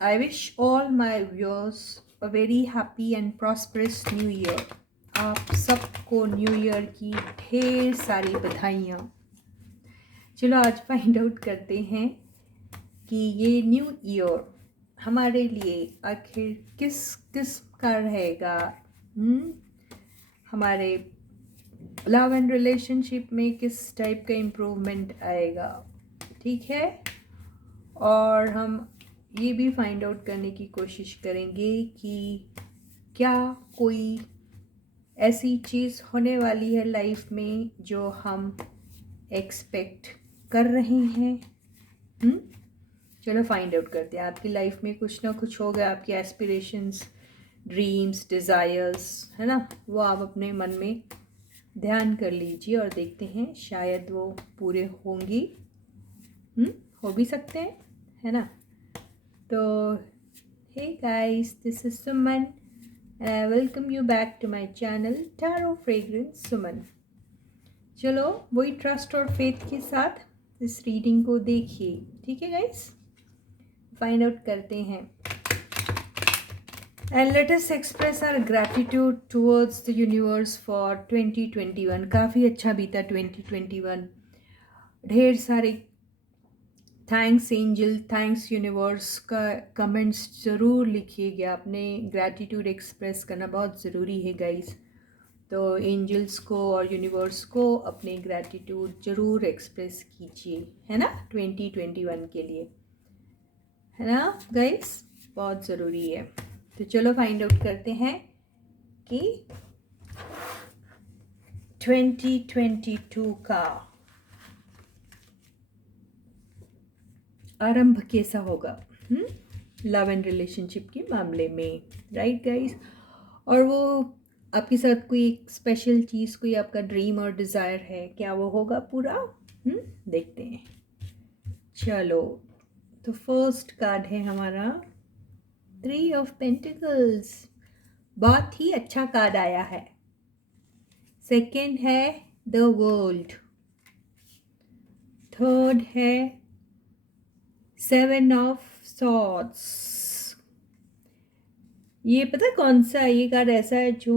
I wish all my viewers a very happy and prosperous new year. आप सबको new year की ढेर सारी बधाइयाँ। चलो आज फाइंड आउट करते हैं कि ये न्यू ईयर हमारे लिए आखिर किस किस्म का रहेगा। हमारे लव एंड रिलेशनशिप में किस टाइप का इम्प्रूवमेंट आएगा, ठीक है। और हम ये भी फाइंड आउट करने की कोशिश करेंगे कि क्या कोई ऐसी चीज़ होने वाली है लाइफ में जो हम एक्सपेक्ट कर रहे हैं। चलो फाइंड आउट करते हैं। आपकी लाइफ में कुछ ना कुछ होगा, आपकी एस्पिरेशंस, ड्रीम्स, डिज़ायर्स, है ना, वो आप अपने मन में ध्यान कर लीजिए और देखते हैं शायद वो पूरे होंगी। हो भी सकते हैं, है ना। तो hey guys, this is Suman and I welcome you back to my channel Tarot Fragrance Suman। चलो वही ट्रस्ट और फेथ के साथ इस रीडिंग को देखिए, ठीक है गाइस। फाइंड आउट करते हैं and let us express our gratitude towards the universe for 2021। काफ़ी अच्छा बीता 2021। ढेर सारे थैंक्स एंजल, थैंक्स यूनिवर्स का कमेंट्स ज़रूर लिखिएगा। अपने ग्रैटिट्यूड एक्सप्रेस करना बहुत ज़रूरी है गाइस। तो एंजल्स को और यूनिवर्स को अपने ग्रैटिट्यूड ज़रूर एक्सप्रेस कीजिए, है ना, 2021 के लिए, है ना गाइस, बहुत ज़रूरी है। तो चलो फाइंड आउट करते हैं कि 2022 का आरंभ कैसा होगा लव एंड रिलेशनशिप के मामले में, राइट गाइस। और वो आपके साथ कोई स्पेशल चीज़, कोई आपका ड्रीम और डिज़ायर है, क्या वो होगा पूरा? देखते हैं। चलो तो फर्स्ट कार्ड है हमारा 3 ऑफ पेंटिकल्स। बहुत ही अच्छा कार्ड आया है। सेकंड है द वर्ल्ड। थर्ड है 7 ऑफ सॉर्ड्स। ये पता कौन सा ये कार्ड ऐसा है जो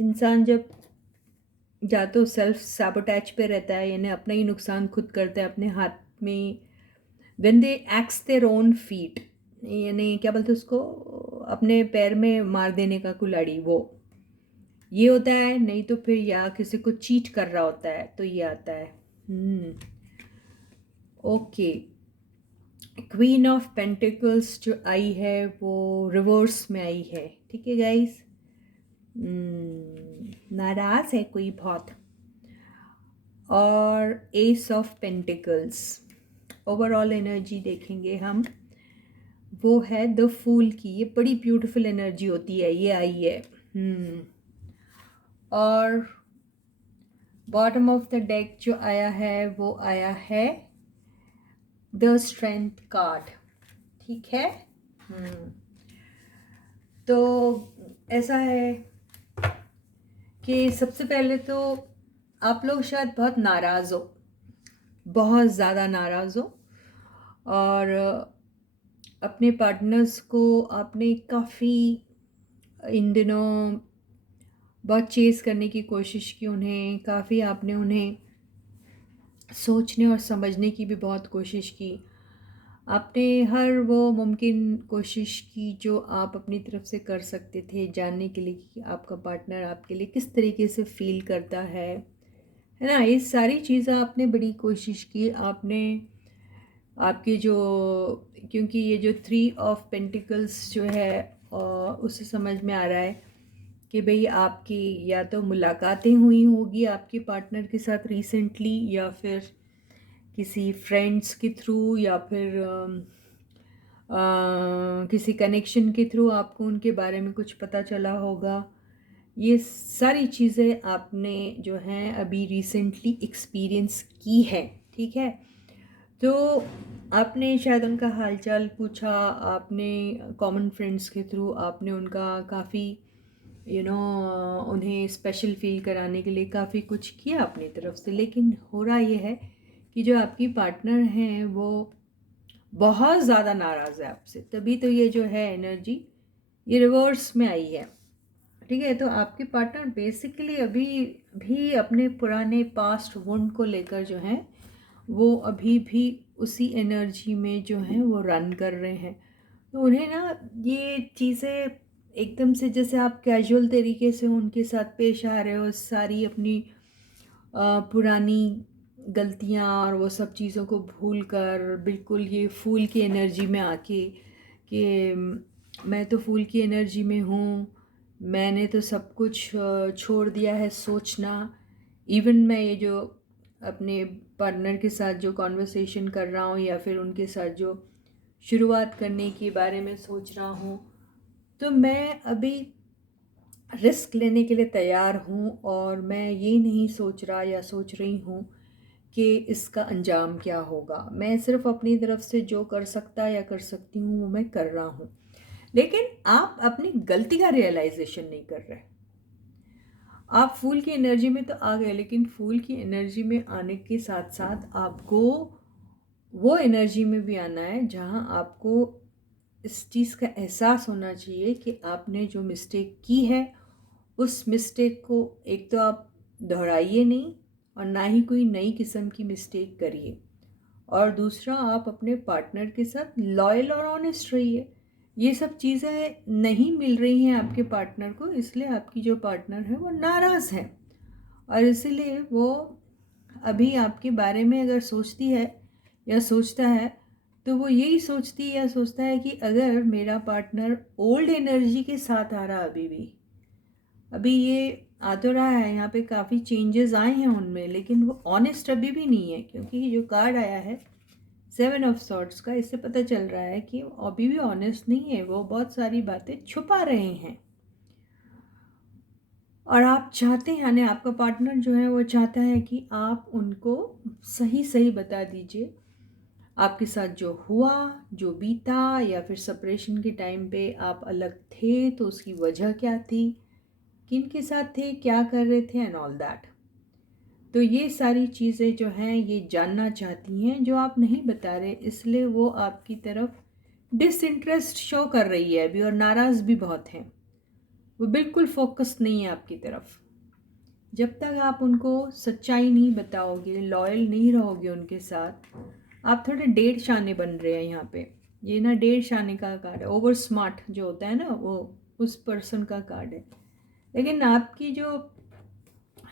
इंसान जब या तो सेल्फ सैबोटैज पे रहता है, यानी अपना ही नुकसान खुद करता है अपने हाथ में, when they x their own feet, यानी क्या बोलते हैं उसको, अपने पैर में मार देने का कुल्हाड़ी, वो ये होता है। नहीं तो फिर या किसी को चीट कर रहा होता है तो ये आता है। ओके, क्वीन ऑफ पेंटिकल्स जो आई है वो रिवर्स में आई है, ठीक है गाइस। नाराज है कोई बहुत। और S of pentacles, overall energy देखेंगे हम, वो है द फूल की। ये बड़ी ब्यूटीफुल एनर्जी होती है, ये आई है। और बॉटम ऑफ द डेक जो आया है वो आया है द स्ट्रेंथ कार्ड, ठीक है। तो ऐसा है कि सबसे पहले तो आप लोग शायद बहुत नाराज़ हो, बहुत ज़्यादा नाराज़ हो, और अपने पार्टनर्स को आपने काफ़ी इन दिनों बहुत चेज़ करने की कोशिश की, उन्हें काफ़ी आपने उन्हें सोचने और समझने की भी बहुत कोशिश की। आपने हर वो मुमकिन कोशिश की जो आप अपनी तरफ से कर सकते थे, जानने के लिए कि आपका पार्टनर आपके लिए किस तरीके से फ़ील करता है ना। ये सारी चीज़ें आपने बड़ी कोशिश की। आपने आपकी जो, क्योंकि ये जो 3 ऑफ पेंटिकल्स जो है उससे समझ में आ रहा है कि भाई आपकी या तो मुलाकातें हुई होगी आपके पार्टनर के साथ रिसेंटली, या फिर किसी फ्रेंड्स के थ्रू, या फिर किसी कनेक्शन के थ्रू आपको उनके बारे में कुछ पता चला होगा। ये सारी चीज़ें आपने जो हैं अभी रिसेंटली एक्सपीरियंस की है, ठीक है। तो आपने शायद उनका हालचाल पूछा, आपने कॉमन फ्रेंड्स के थ्रू आपने उनका काफ़ी उन्हें स्पेशल फील कराने के लिए काफ़ी कुछ किया अपनी तरफ से। लेकिन हो रहा ये है कि जो आपकी पार्टनर हैं वो बहुत ज़्यादा नाराज़ है आपसे, तभी तो ये जो है एनर्जी ये रिवर्स में आई है। ठीक है, तो आपके पार्टनर बेसिकली अभी भी अपने पुराने पास्ट वुंड को लेकर जो है वो अभी भी उसी एनर्जी में जो है वो रन कर रहे हैं। तो उन्हें ना ये चीज़ें एकदम से, जैसे आप कैजुअल तरीके से उनके साथ पेश आ रहे हो, सारी अपनी पुरानी गलतियाँ और वो सब चीज़ों को भूल कर बिल्कुल ये फूल की एनर्जी में आके कि मैं तो फूल की एनर्जी में हूँ, मैंने तो सब कुछ छोड़ दिया है सोचना। इवन मैं ये जो अपने पार्टनर के साथ जो कॉन्वर्सेशन कर रहा हूँ या फिर उनके साथ जो शुरुआत करने के बारे में सोच रहा हूँ, तो मैं अभी रिस्क लेने के लिए तैयार हूँ और मैं ये नहीं सोच रहा या सोच रही हूँ कि इसका अंजाम क्या होगा। मैं सिर्फ अपनी तरफ से जो कर सकता या कर सकती हूँ वो मैं कर रहा हूँ। लेकिन आप अपनी गलती का रियलाइजेशन नहीं कर रहे। आप फूल की एनर्जी में तो आ गए, लेकिन फूल की एनर्जी में आने के साथ साथ आपको वो एनर्जी में भी आना है जहाँ आपको इस चीज़ का एहसास होना चाहिए कि आपने जो मिस्टेक की है उस मिस्टेक को एक तो आप दोहराइए नहीं और ना ही कोई नई किस्म की मिस्टेक करिए, और दूसरा आप अपने पार्टनर के साथ लॉयल और ऑनेस्ट रहिए। ये सब चीज़ें नहीं मिल रही हैं आपके पार्टनर को, इसलिए आपकी जो पार्टनर है वो नाराज़ है, और इसीलिए वो अभी आपके बारे में अगर सोचती है या सोचता है तो वो यही सोचती या सोचता है कि अगर मेरा पार्टनर ओल्ड एनर्जी के साथ आ रहा अभी ये आ तो रहा है, यहाँ पे काफ़ी चेंजेस आए हैं उनमें, लेकिन वो ऑनेस्ट अभी भी नहीं है, क्योंकि जो कार्ड आया है 7 ऑफ सॉर्ट्स का, इससे पता चल रहा है कि अभी भी ऑनेस्ट नहीं है, वो बहुत सारी बातें छुपा रहे हैं। और आप चाहते हैं, यानी आपका पार्टनर जो है वो चाहता है कि आप उनको सही सही बता दीजिए आपके साथ जो हुआ, जो बीता, या फिर सेपरेशन के टाइम पे आप अलग थे तो उसकी वजह क्या थी, किन के साथ थे, क्या कर रहे थे, एंड ऑल दैट। तो ये सारी चीज़ें जो हैं ये जानना चाहती हैं, जो आप नहीं बता रहे, इसलिए वो आपकी तरफ डिसइंटरेस्ट शो कर रही है अभी, और नाराज़ भी बहुत हैं। वो बिल्कुल फोकस नहीं है आपकी तरफ। जब तक आप उनको सच्चाई नहीं बताओगे, लॉयल नहीं रहोगे उनके साथ, आप थोड़े डेढ़ शाने बन रहे हैं यहाँ पे। ये ना डेढ़ शाने का कार्ड है, ओवर स्मार्ट जो होता है ना, वो उस पर्सन का कार्ड है। लेकिन आपकी जो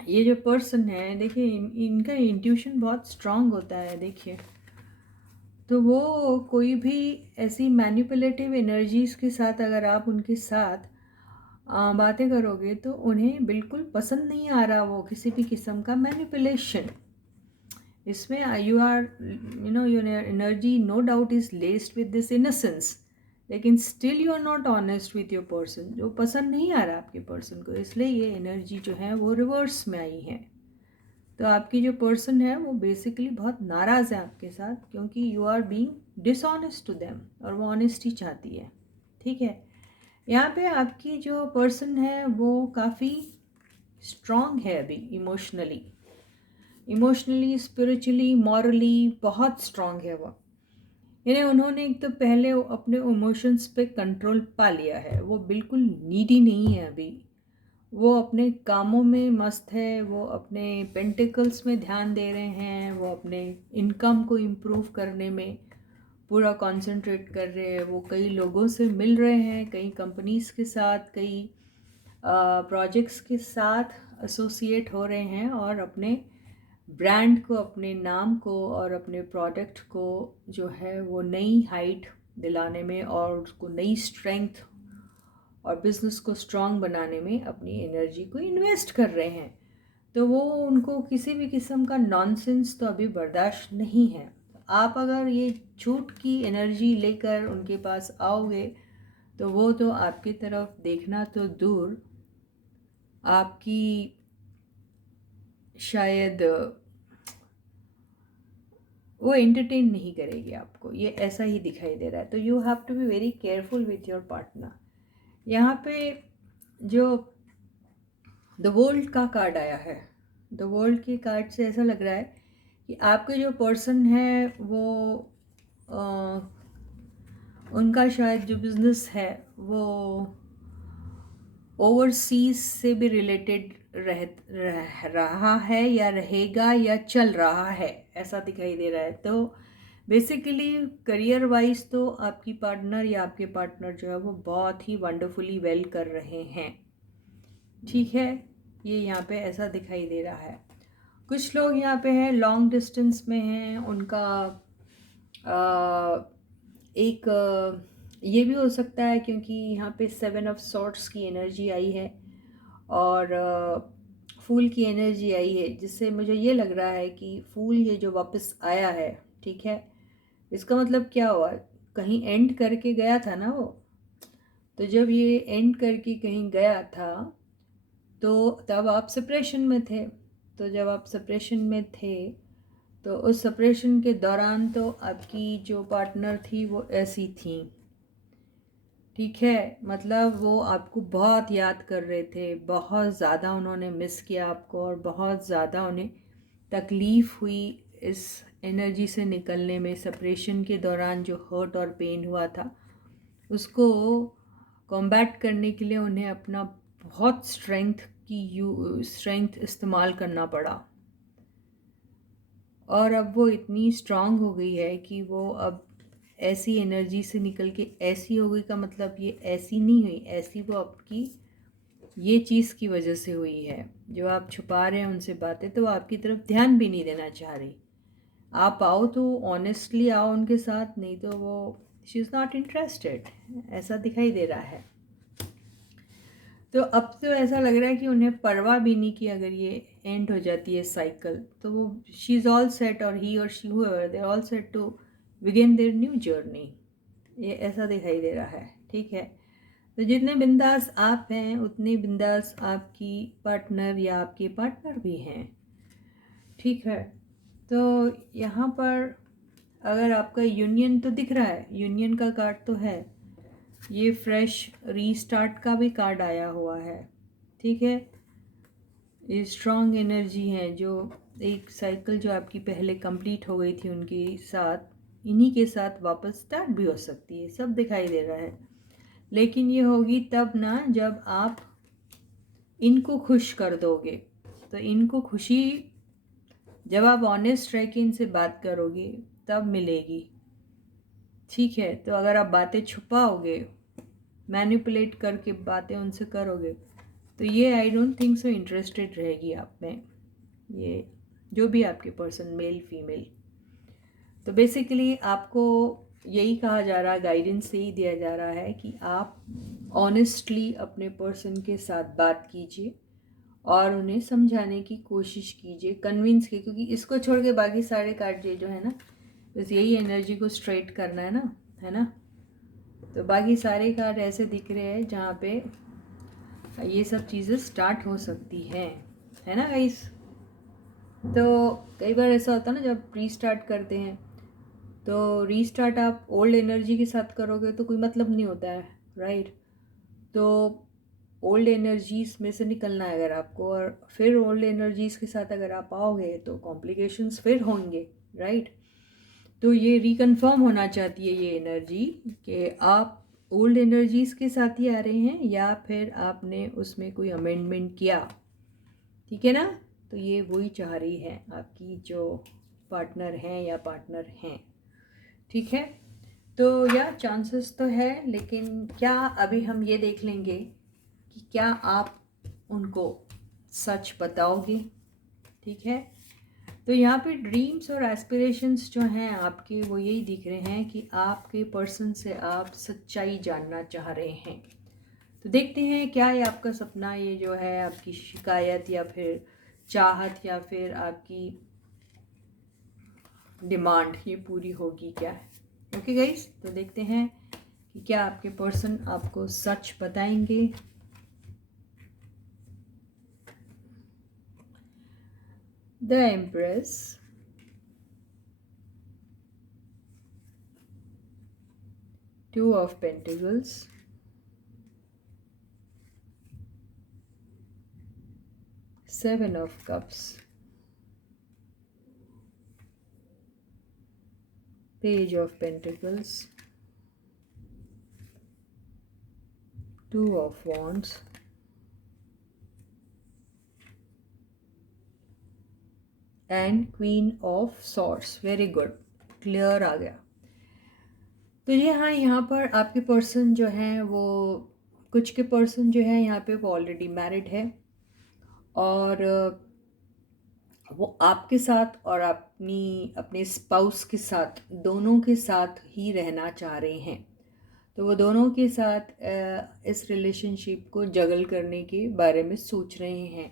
ये जो पर्सन है, देखिए इनका इंट्यूशन बहुत स्ट्रांग होता है। देखिए, तो वो कोई भी ऐसी मैनिपुलेटिव एनर्जीज़ के साथ अगर आप उनके साथ बातें करोगे तो उन्हें बिल्कुल पसंद नहीं आ रहा वो किसी भी किस्म का मैनिपुलेशन। इसमें you are your energy no doubt is laced with this innocence, लेकिन still you are not honest with your person, जो पसंद नहीं आ रहा आपके पर्सन को, इसलिए ये एनर्जी जो है वो रिवर्स में आई है। तो आपकी जो पर्सन है वो बेसिकली बहुत नाराज़ है आपके साथ, क्योंकि you are being dishonest to them, और वो ऑनेस्टी चाहती है। ठीक है, यहाँ पे आपकी जो पर्सन है वो काफ़ी स्ट्रॉन्ग है अभी, इमोशनली स्पिरिचुअली मॉरली बहुत स्ट्रॉन्ग है वो। यानी उन्होंने एक तो पहले अपने इमोशंस पे कंट्रोल पा लिया है, वो बिल्कुल नीडी नहीं है अभी। वो अपने कामों में मस्त है, वो अपने पेंटिकल्स में ध्यान दे रहे हैं, वो अपने इनकम को इम्प्रूव करने में पूरा कंसंट्रेट कर रहे हैं। वो कई लोगों से मिल रहे हैं, कई कंपनीज़ के साथ, कई प्रोजेक्ट्स के साथ एसोसिएट हो रहे हैं, और अपने ब्रांड को, अपने नाम को और अपने प्रोडक्ट को जो है वो नई हाइट दिलाने में और उसको नई स्ट्रेंथ और बिज़नेस को स्ट्रॉन्ग बनाने में अपनी एनर्जी को इन्वेस्ट कर रहे हैं। तो वो उनको किसी भी किस्म का नॉनसेंस तो अभी बर्दाश्त नहीं है। आप अगर ये झूठ की एनर्जी लेकर उनके पास आओगे तो वो तो आपकी तरफ देखना तो दूर, आपकी शायद वो एंटरटेन नहीं करेगी आपको, ये ऐसा ही दिखाई दे रहा है। तो you have to be very careful with your partner. यहाँ पे जो द वर्ल्ड का कार्ड आया है, द वर्ल्ड के कार्ड से ऐसा लग रहा है कि आपके जो पर्सन है वो उनका शायद जो बिज़नेस है वो ओवरसीज से भी रिलेटेड रह रहा है या रहेगा या चल रहा है, ऐसा दिखाई दे रहा है। तो बेसिकली करियर वाइज तो आपकी पार्टनर या आपके पार्टनर जो है वो बहुत ही वंडरफुली वेल कर रहे हैं, ठीक है। ये यहाँ पे ऐसा दिखाई दे रहा है। कुछ लोग यहाँ पे हैं लॉन्ग डिस्टेंस में हैं, उनका एक ये भी हो सकता है क्योंकि यहाँ पे 7 ऑफ सॉर्ट्स की एनर्जी आई है और फूल की एनर्जी आई है, जिससे मुझे ये लग रहा है कि फूल ये जो वापस आया है, ठीक है, इसका मतलब क्या हुआ, कहीं एंड करके गया था ना वो। तो जब ये एंड करके कहीं गया था तो तब आप सेपरेशन में थे। तो जब आप सेपरेशन में थे तो उस सेपरेशन के दौरान तो आपकी जो पार्टनर थी वो ऐसी थी, ठीक है। मतलब वो आपको बहुत याद कर रहे थे, बहुत ज़्यादा उन्होंने मिस किया आपको और बहुत ज़्यादा उन्हें तकलीफ़ हुई इस एनर्जी से निकलने में। सेपरेशन के दौरान जो हर्ट और पेन हुआ था उसको कॉम्बैट करने के लिए उन्हें अपना बहुत स्ट्रेंथ इस्तेमाल करना पड़ा और अब वो इतनी स्ट्रांग हो गई है कि वो अब ऐसी एनर्जी से निकल के ऐसी हो गई, का मतलब ये ऐसी नहीं हुई, ऐसी वो आपकी ये चीज़ की वजह से हुई है। जो आप छुपा रहे हैं उनसे बातें, तो वो आपकी तरफ ध्यान भी नहीं देना चाह रही। आप आओ तो ऑनेस्टली आओ उनके साथ, नहीं तो वो शी इज़ नॉट इंटरेस्टेड, ऐसा दिखाई दे रहा है। तो अब तो ऐसा लग रहा है कि उन्हें परवाह भी नहीं कि अगर ये एंड हो जाती है साइकिल, तो वो शी इज़ ऑल सेट, और ही और she however they are all set to begin their new journey, ये ऐसा दिखाई दे रहा है, ठीक है। तो जितने बिंदास आप हैं उतने बिंदास आपकी पार्टनर या आपके पार्टनर भी हैं, ठीक है। तो यहाँ पर अगर आपका यूनियन तो दिख रहा है, यूनियन का कार्ड तो है, ये फ्रेश रीस्टार्ट का भी कार्ड आया हुआ है, ठीक है। ये स्ट्रॉन्ग एनर्जी है, जो एक साइकिल जो आपकी पहले कंप्लीट हो गई थी उनके साथ, इन्हीं के साथ वापस स्टार्ट भी हो सकती है, सब दिखाई दे रहा है। लेकिन ये होगी तब ना जब आप इनको खुश कर दोगे। तो इनको खुशी जब आप ऑनेस्ट रह के इनसे बात करोगे तब मिलेगी, ठीक है। तो अगर आप बातें छुपाओगे, मैनिपुलेट करके बातें उनसे करोगे, तो ये I don't think so interested रहेगी आप में, ये जो भी आपके पर्सन मेल फीमेल। तो बेसिकली आपको यही कहा जा रहा है, गाइडेंस यही दिया जा रहा है कि आप ऑनेस्टली अपने पर्सन के साथ बात कीजिए और उन्हें समझाने की कोशिश कीजिए, कन्विंस कीजिए, क्योंकि इसको छोड़ के बाकी सारे कार्ड जो है ना, बस यही एनर्जी को स्ट्रेट करना है ना, है ना। तो बाकी सारे कार्ड ऐसे दिख रहे हैं जहाँ पे ये सब चीज़ें स्टार्ट हो सकती हैं, है ना गाइस। तो कई बार ऐसा होता है ना, जब रीस्टार्ट करते हैं तो रीस्टार्ट आप ओल्ड एनर्जी के साथ करोगे तो कोई मतलब नहीं होता है, राइट। तो ओल्ड एनर्जीज में से निकलना है अगर आपको, और फिर ओल्ड एनर्जीज के साथ अगर आप आओगे तो कॉम्प्लिकेशंस फिर होंगे, राइट। तो ये रिकन्फर्म होना चाहती है ये एनर्जी कि आप ओल्ड एनर्जीज के साथ ही आ रहे हैं या फिर आपने उसमें कोई अमेंडमेंट किया, ठीक है ना। तो ये वही चाह रही है आपकी जो पार्टनर हैं या पार्टनर हैं, ठीक है। तो या चांसेस तो है, लेकिन क्या अभी हम ये देख लेंगे कि क्या आप उनको सच बताओगे, ठीक है। तो यहाँ पे ड्रीम्स और एस्पिरेशंस जो हैं आपके, वो यही दिख रहे हैं कि आपके पर्सन से आप सच्चाई जानना चाह रहे हैं। तो देखते हैं क्या ये आपका सपना, ये जो है आपकी शिकायत या फिर चाहत या फिर आपकी डिमांड, ये पूरी होगी क्या है। ओके गाइस, तो देखते हैं कि क्या आपके पर्सन आपको सच बताएंगे। The empress, 2 of pentacles, 7 of cups, Page of Pentacles, Two of Wands, and queen of swords. Very good, clear आ गया। तो ये हाँ, यहाँ पर आपके पर्सन जो हैं वो, कुछ के पर्सन जो है यहाँ पे वो ऑलरेडी मैरिड है और वो आपके साथ और अपने स्पाउस के साथ, दोनों के साथ ही रहना चाह रहे हैं। तो वो दोनों के साथ इस रिलेशनशिप को जगल करने के बारे में सोच रहे हैं।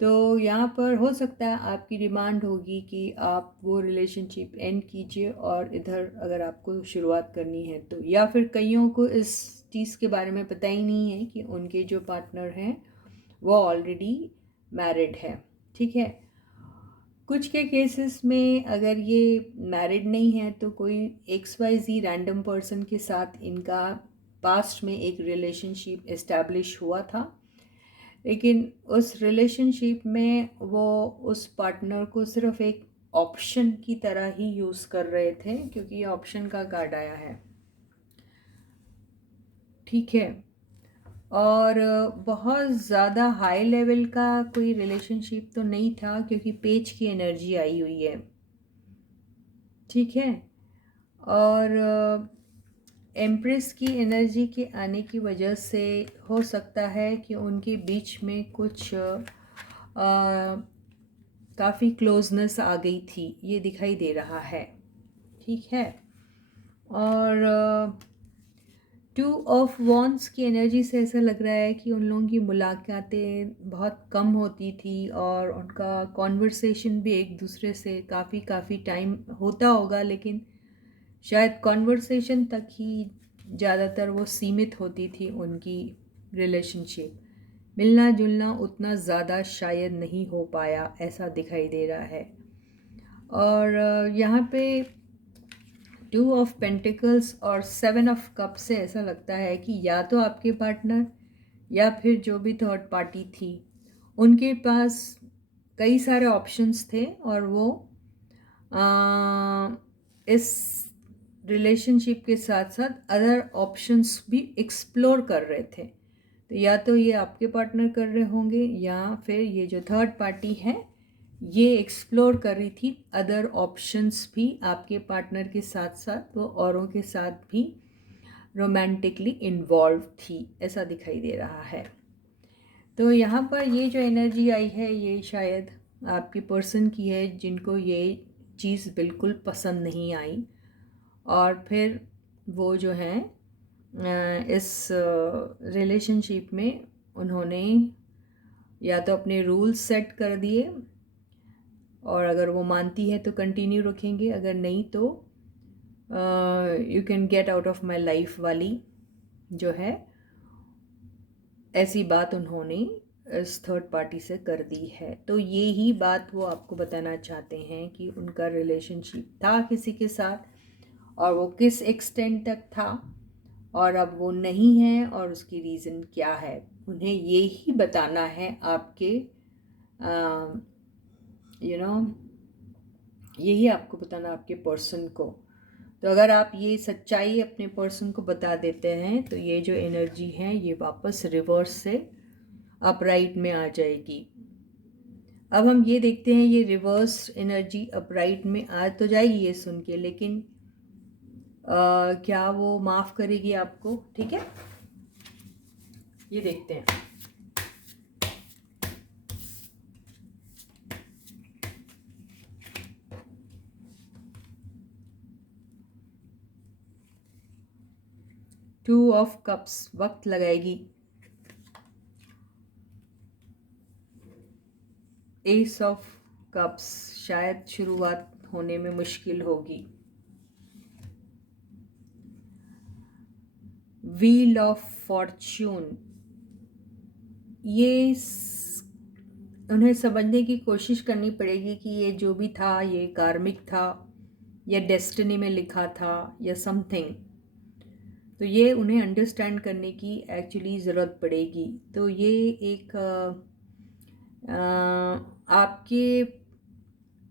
तो यहाँ पर हो सकता है आपकी डिमांड होगी कि आप वो रिलेशनशिप एंड कीजिए और इधर अगर आपको शुरुआत करनी है तो, या फिर कईयों को इस चीज़ के बारे में पता ही नहीं है कि उनके जो पार्टनर हैं वो ऑलरेडी मैरिड है। ठीक है, कुछ के केसेस में अगर ये मैरिड नहीं है तो कोई XYZ रैंडम पर्सन के साथ इनका पास्ट में एक रिलेशनशिप इस्टेब्लिश हुआ था, लेकिन उस रिलेशनशिप में वो उस पार्टनर को सिर्फ एक ऑप्शन की तरह ही यूज़ कर रहे थे, क्योंकि ये ऑप्शन का कार्ड आया है। ठीक है, और बहुत ज़्यादा हाई लेवल का कोई रिलेशनशिप तो नहीं था, क्योंकि पेज की एनर्जी आई हुई है। ठीक है, और एम्प्रेस की एनर्जी के आने की वजह से हो सकता है कि उनके बीच में कुछ काफ़ी क्लोजनेस आ गई थी, ये दिखाई दे रहा है। ठीक है, और टू ऑफ वॉन्ड्स की एनर्जी से ऐसा लग रहा है कि उन लोगों की मुलाकातें बहुत कम होती थी और उनका कॉन्वर्सेशन भी एक दूसरे से काफ़ी टाइम होता होगा, लेकिन शायद कॉन्वर्सेशन तक ही ज़्यादातर वो सीमित होती थी उनकी रिलेशनशिप। मिलना जुलना उतना ज़्यादा शायद नहीं हो पाया, ऐसा दिखाई दे रहा है। और यहाँ पे टू ऑफ पेंटिकल्स और 7 ऑफ कप से ऐसा लगता है कि या तो आपके पार्टनर या फिर जो भी थर्ड पार्टी थी, उनके पास कई सारे ऑप्शंस थे और वो इस रिलेशनशिप के साथ साथ अदर ऑप्शंस भी एक्सप्लोर कर रहे थे। तो या तो ये आपके पार्टनर कर रहे होंगे या फिर ये जो थर्ड पार्टी है ये एक्सप्लोर कर रही थी अदर ऑप्शंस भी आपके पार्टनर के साथ साथ, वो औरों के साथ भी रोमांटिकली इन्वॉल्व थी, ऐसा दिखाई दे रहा है। तो यहाँ पर ये जो एनर्जी आई है ये शायद आपके पर्सन की है, जिनको ये चीज़ बिल्कुल पसंद नहीं आई और फिर वो जो है इस रिलेशनशिप में उन्होंने या तो अपने रूल्स सेट कर दिए और अगर वो मानती है तो कंटिन्यू रखेंगे, अगर नहीं तो you can get out of my life वाली जो है, ऐसी बात उन्होंने इस थर्ड पार्टी से कर दी है। तो ये ही बात वो आपको बताना चाहते हैं कि उनका रिलेशनशिप था किसी के साथ और वो किस एक्सटेंट तक था और अब वो नहीं है और उसकी रीज़न क्या है, उन्हें ये ही बताना है आपके यही आपको बताना आपके पर्सन को। तो अगर आप ये सच्चाई अपने पर्सन को बता देते हैं तो ये जो एनर्जी है ये वापस रिवर्स से अपराइट में आ जाएगी। अब हम ये देखते हैं ये रिवर्स एनर्जी अपराइट में आ तो जाएगी ये सुन के, लेकिन क्या वो माफ़ करेगी आपको? ठीक है, ये देखते हैं। टू ऑफ कप्स वक्त लगाएगी। एस ऑफ कप्स शायद शुरुआत होने में मुश्किल होगी। व्हील ऑफ फॉर्च्यून, ये उन्हें समझने की कोशिश करनी पड़ेगी कि ये जो भी था ये कार्मिक था या डेस्टिनी में लिखा था या समथिंग, तो ये उन्हें अंडरस्टैंड करने की एक्चुअली ज़रूरत पड़ेगी। तो ये एक आपके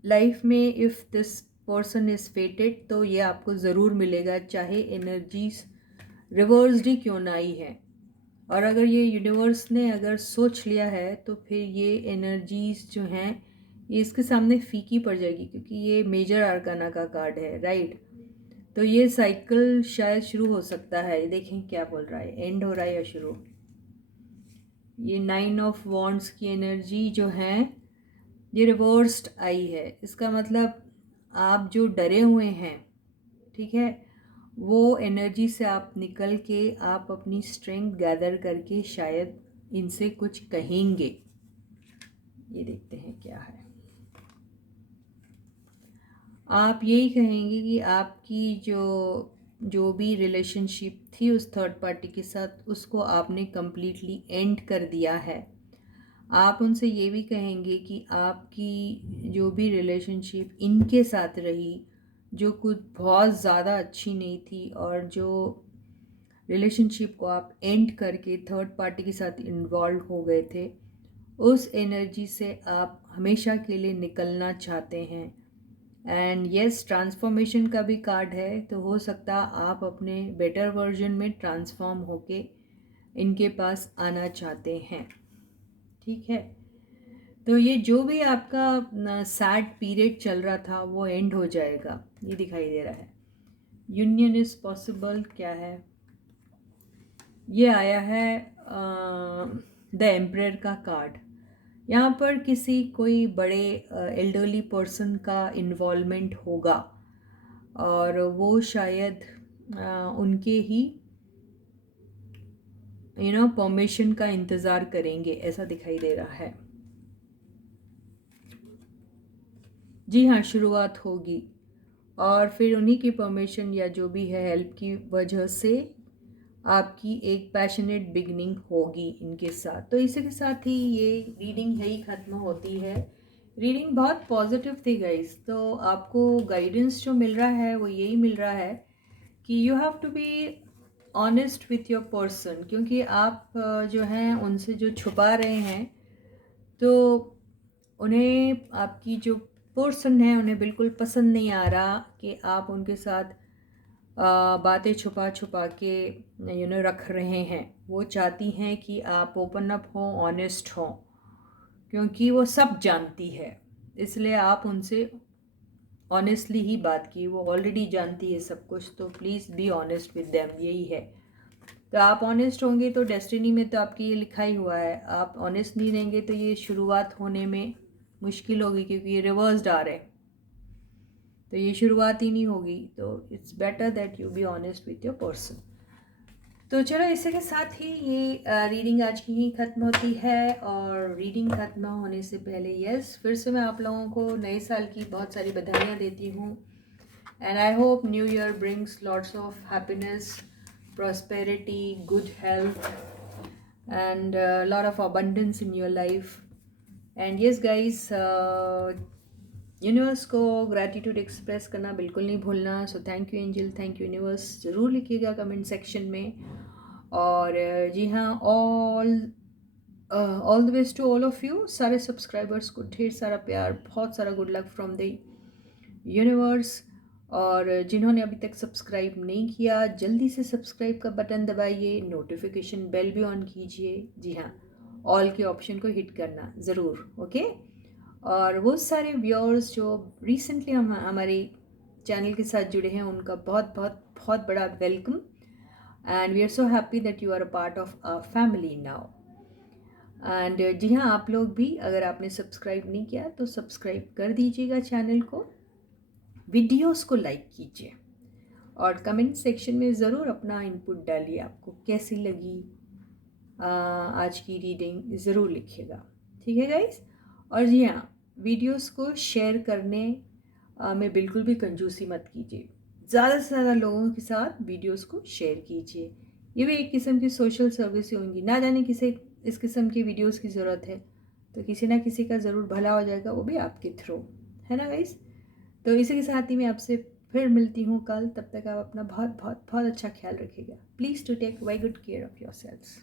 लाइफ में इफ़ दिस पर्सन इज़ फेटेड, तो ये आपको ज़रूर मिलेगा, चाहे एनर्जीज रिवर्स्ड ही क्यों ना आई है। और अगर ये यूनिवर्स ने अगर सोच लिया है तो फिर ये एनर्जीज जो हैं ये इसके सामने फीकी पड़ जाएगी, क्योंकि ये मेजर आर्काना का कार्ड है, राइट। तो ये साइकिल शायद शुरू हो सकता है। देखें क्या बोल रहा है, एंड हो रहा है या शुरू। ये 9 ऑफ वॉन्ड्स की एनर्जी जो है ये रिवर्स्ड आई है। इसका मतलब आप जो डरे हुए हैं, ठीक है, वो एनर्जी से आप निकल के आप अपनी स्ट्रेंथ गैदर करके शायद इनसे कुछ कहेंगे। ये देखते हैं क्या है। आप यही कहेंगे कि आपकी जो भी रिलेशनशिप थी उस थर्ड पार्टी के साथ, उसको आपने कम्प्लीटली एंड कर दिया है। आप उनसे ये भी कहेंगे कि आपकी जो भी रिलेशनशिप इनके साथ रही, जो कुछ बहुत ज़्यादा अच्छी नहीं थी, और जो रिलेशनशिप को आप एंड करके थर्ड पार्टी के साथ इन्वॉल्व हो गए थे, उस एनर्जी से आप हमेशा के लिए निकलना चाहते हैं। एंड यस, ट्रांसफॉर्मेशन का भी कार्ड है, तो हो सकता आप अपने बेटर वर्जन में ट्रांसफॉर्म होके इनके पास आना चाहते हैं, ठीक है। तो ये जो भी आपका सैड पीरियड चल रहा था वो एंड हो जाएगा, ये दिखाई दे रहा है। यूनियन इज पॉसिबल क्या है, ये आया है द एम्परर का कार्ड। यहाँ पर किसी कोई बड़े एल्डरली पर्सन का इन्वॉल्वमेंट होगा, और वो शायद उनके ही परमिशन का इंतज़ार करेंगे, ऐसा दिखाई दे रहा है। जी हाँ, शुरुआत होगी, और फिर उन्हीं की परमिशन या जो भी है हेल्प की वजह से आपकी एक पैशनेट बिगनिंग होगी इनके साथ। तो इसी के साथ ही ये रीडिंग यही ख़त्म होती है। रीडिंग बहुत पॉजिटिव थी गाइस, तो आपको गाइडेंस जो मिल रहा है वो यही मिल रहा है कि you have to be honest with your person, क्योंकि आप जो हैं उनसे जो छुपा रहे हैं, तो उन्हें आपकी जो पर्सन है उन्हें बिल्कुल पसंद नहीं आ रहा कि आप उनके साथ बातें छुपा छुपा के रख रहे हैं। वो चाहती हैं कि आप ओपन अप हो, ऑनेस्ट हो, क्योंकि वो सब जानती है, इसलिए आप उनसे ऑनेस्टली ही बात की। वो ऑलरेडी जानती है सब कुछ, तो please be honest with them, यही है। तो आप ऑनेस्ट होंगे तो डेस्टिनी में तो आपकी ये लिखा ही हुआ है। आप ऑनेस्ट नहीं रहेंगे तो ये शुरुआत होने में मुश्किल होगी, क्योंकि ये रिवर्स्ड आ रहे हैं, तो ये शुरुआत ही नहीं होगी। तो it's better that you B honest with your person. तो चलो, इसी के साथ ही ये रीडिंग आज की ही ख़त्म होती है। और रीडिंग ख़त्म होने से पहले फिर से मैं आप लोगों को नए साल की बहुत सारी बधाइयाँ देती हूँ। And I hope new year brings lots of happiness, prosperity, good health, and a lot of abundance in your life. And yes guys, universe को ग्रैटिट्यूड एक्सप्रेस करना बिल्कुल नहीं भूलना। So thank you angel, thank you universe, ज़रूर लिखिएगा comment section में। और जी हाँ, all the best to all of you, सारे सब्सक्राइबर्स को ढेर सारा प्यार, बहुत सारा good luck from the universe. और जिन्होंने अभी तक सब्सक्राइब नहीं किया, जल्दी से सब्सक्राइब का बटन दबाइए, नोटिफिकेशन बेल भी ऑन कीजिए। जी हाँ, ऑल के ऑप्शन को हिट करना ज़रूर, ओके। और वो सारे व्यूअर्स जो रिसेंटली हमारे चैनल के साथ जुड़े हैं, उनका बहुत बहुत बहुत बड़ा welcome. And we are so happy that you are a part of our family now. And जी हाँ, आप लोग भी अगर आपने सब्सक्राइब नहीं किया तो सब्सक्राइब कर दीजिएगा चैनल को, वीडियोस को लाइक कीजिए, और कमेंट सेक्शन में ज़रूर अपना इनपुट डालिए, आपको कैसी लगी आज की रीडिंग, ज़रूर लिखिएगा, ठीक है गाइस। और जी हाँ, वीडियोस को शेयर करने में बिल्कुल भी कंजूसी मत कीजिए, ज़्यादा से ज़्यादा लोगों के साथ वीडियोस को शेयर कीजिए। ये भी एक किस्म की सोशल सर्विस होंगी, ना जाने किसे इस किस्म की वीडियोस की ज़रूरत है, तो किसी ना किसी का ज़रूर भला हो जाएगा, वो भी आपके थ्रू, है ना गाइस। तो इसी के साथ ही मैं आपसे फिर मिलती हूँ कल। तब तक आप अपना बहुत बहुत बहुत अच्छा ख्याल रखिएगा। Please to take very good care of your selves.